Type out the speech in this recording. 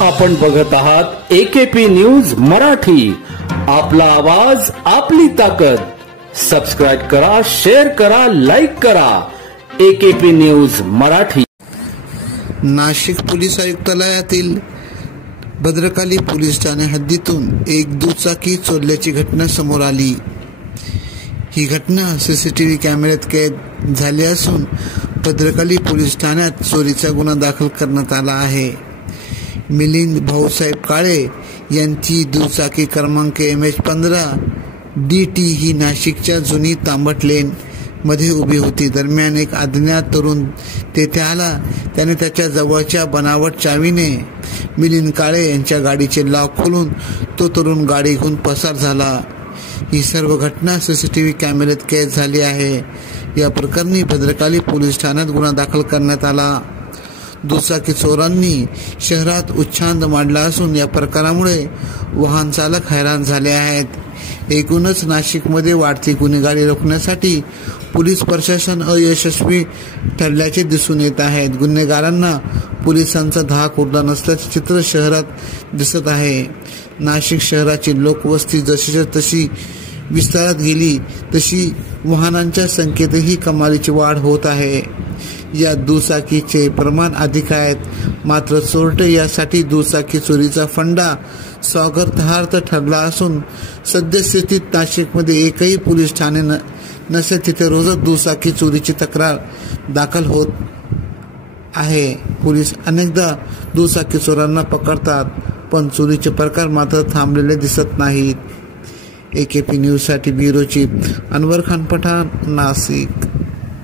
आपण बघत आहात AKP न्यूज मराठी, आपला आवाज आपली ताकद। सबस्क्राइब करा, शेअर करा, लाईक करा। AKP news Marathi. Nashik police आयुक्तालयातील भद्रकाली पोलीस ठाणे हद्दीतून एक दुचाकी चोरल्याची घटना समोर आली। ही घटना सीसीटीव्ही कॅमेऱ्यात कैद झाली असून भद्रकाली पोलीस ठाण्यात चोरीचा गुन्हा दाखल करण्यात आला आहे। मिलिंद भाऊसाहेब काळे यांची दुचाकी क्रमांक MH15 DT ही नाशिकच्या जुनी तांबट लेन मध्ये उभी होती। दरम्यान एक अज्ञात तरुण तेथे आला। त्याने त्याच्या जवळच्या बनावट चावीने मिलिंद काळे यांच्या गाडीचे लॉक खोलून तो तरुण गाडी घेऊन पसार झाला। ही सर्व घटना सीसीटीव्ही कॅमेऱ्यात कैद झाली आहे। या प्रकरणी भद्रकाली पोलीस ठाण्यात गुन्हा दाखल करण्यात आला। दुचाकी चोरांनी शहरात उच्छाद मांडला असून या प्रकारामुळे वाहन चालक हैराण झाले आहेत। एकूणच नाशिकमध्ये वाढती गुन्हेगारी रोखण्यासाठी पोलीस प्रशासन अयशस्वी ठरल्याचे दिसून येत आहे। गुन्हेगारांना पोलिसांचा धाक उरला नसल्याचे चित्र शहरात दिसत आहे। नाशिक शहराची लोकवस्ती जशीच्या तशी विस्तारात गेली तशी वाहनांच्या संख्येतही कमालीची वाढ होत आहे। या दुचाकीचे प्रमाण अधिक आहेत, मात्र चोरटे यासाठी दुचाकी चोरीचा फंडा स्वागतार्ह ठरला असून सद्यस्थितीत नाशिकमध्ये एकही पोलीस ठाणे नसेल तिथे रोजच दुचाकी चोरीची तक्रार दाखल होत आहे। पोलीस अनेकदा दुचाकी चोरांना पकडतात, पण चोरीचे प्रकार मात्र थांबलेले दिसत नाहीत। AKP न्यूज साठी ब्युरो चीफ अनवर खान पठाण, नाशिक।